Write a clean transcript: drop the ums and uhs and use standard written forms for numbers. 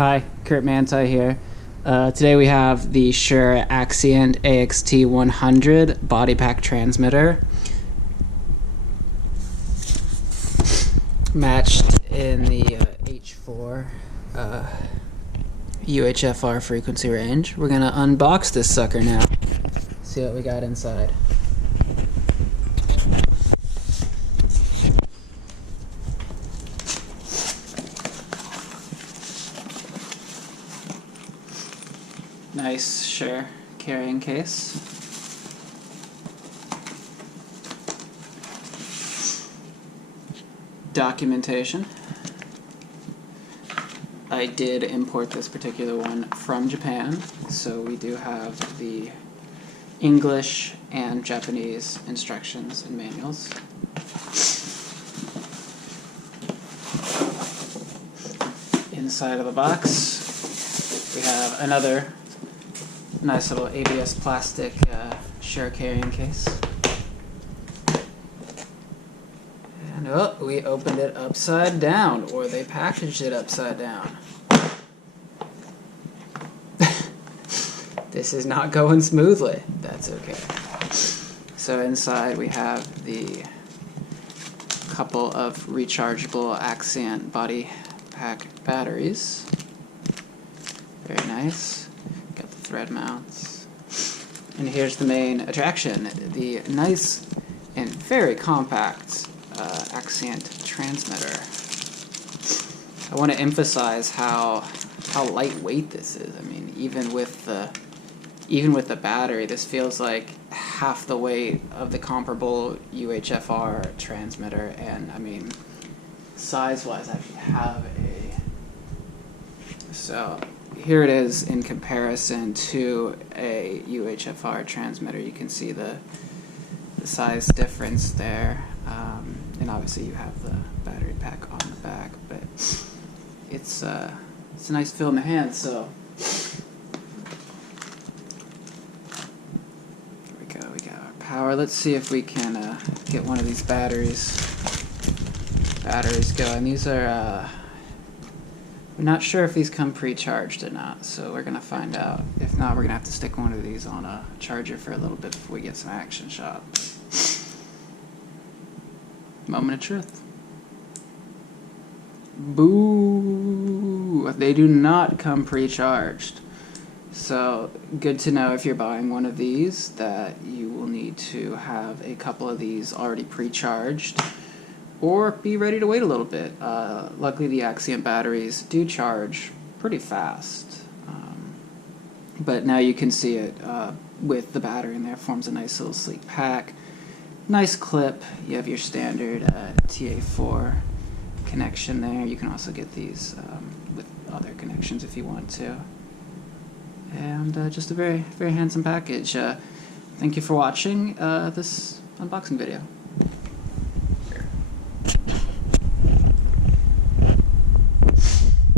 Hi, Kurt Manti here. Today we have the Shure AXient AXT100 bodypack transmitter, matched in the H4 UHFR frequency range. We're gonna unbox this sucker now, see what we got inside. Nice Shure carrying case. Documentation. I did import this particular one from Japan, so we do have the English and Japanese instructions and manuals. Inside of the box, we have another nice little ABS plastic Shure carrying case. And oh, we opened it upside down, or they packaged it upside down. This is not going smoothly. That's okay. So inside we have the couple of rechargeable Axient body pack batteries. Very nice. Got the thread mounts. And here's the main attraction, the nice and very compact Axient transmitter. I want to emphasize how lightweight this is. I mean, even with the battery, this feels like half the weight of the comparable UHFR transmitter. And I mean, size-wise, I actually have so here it is in comparison to a UHFR transmitter. You can see the size difference there, and obviously you have the battery pack on the back, but it's a nice feel in the hand. So here we go. We got our power. Let's see if we can get one of these batteries going. These are I'm not sure if these come pre-charged or not, so we're gonna find out. If not, we're gonna have to stick one of these on a charger for a little bit before we get some action shot. Moment of truth. Boo! They do not come pre-charged. So good to know if you're buying one of these that you will need to have a couple of these already pre-charged, or be ready to wait a little bit. Luckily the Axient batteries do charge pretty fast, but now you can see it with the battery in there. Forms a nice little sleek pack. Nice clip. You have your standard TA4 connection there. You can also get these with other connections if you want to. And just a very, very handsome package. Thank you for watching this unboxing video.